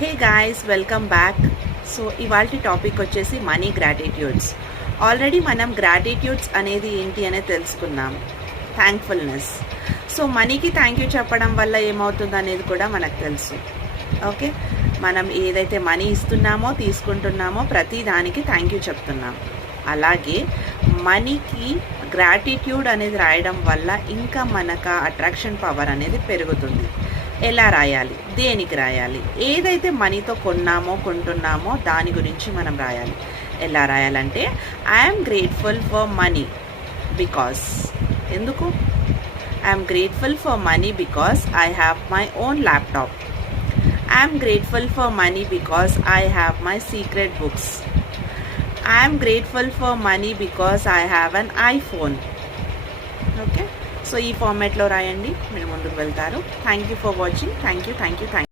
Hey guys, welcome back. So ఇవాల్టి topic వచ్చేసి money gratitudes. Already మనం గ్రాటిట్యూడ్స్ అనేది ఏంటి అనేది తెలుసుకున్నాం, థ్యాంక్ఫుల్నెస్. సో మనీకి థ్యాంక్ యూ చెప్పడం వల్ల ఏమవుతుంది అనేది కూడా మనకు తెలుసు. ఓకే, మనం ఏదైతే మనీ ఇస్తున్నామో తీసుకుంటున్నామో ప్రతి దానికి థ్యాంక్ యూ చెప్తున్నాం. అలాగే మనీకి గ్రాటిట్యూడ్ అనేది రాయడం వల్ల ఇంకా మనకు అట్రాక్షన్ పవర్ అనేది పెరుగుతుంది. ఎలా రాయాలి, దేనికి రాయాలి, ఏదైతే మనీతో కొన్నామో కొంటున్నామో దాని గురించి మనం రాయాలి. ఎలా రాయాలంటే I'm grateful for money because, ఎందుకు I'm grateful for money because I have my own laptop. I'm grateful for money because I have my secret books. I'm grateful for money because I have an iPhone. Okay, so ఈ ఫార్మాట్లో రాయండి, మీరు ముందుకు వెళ్తారు. Thank you for watching. Thank you.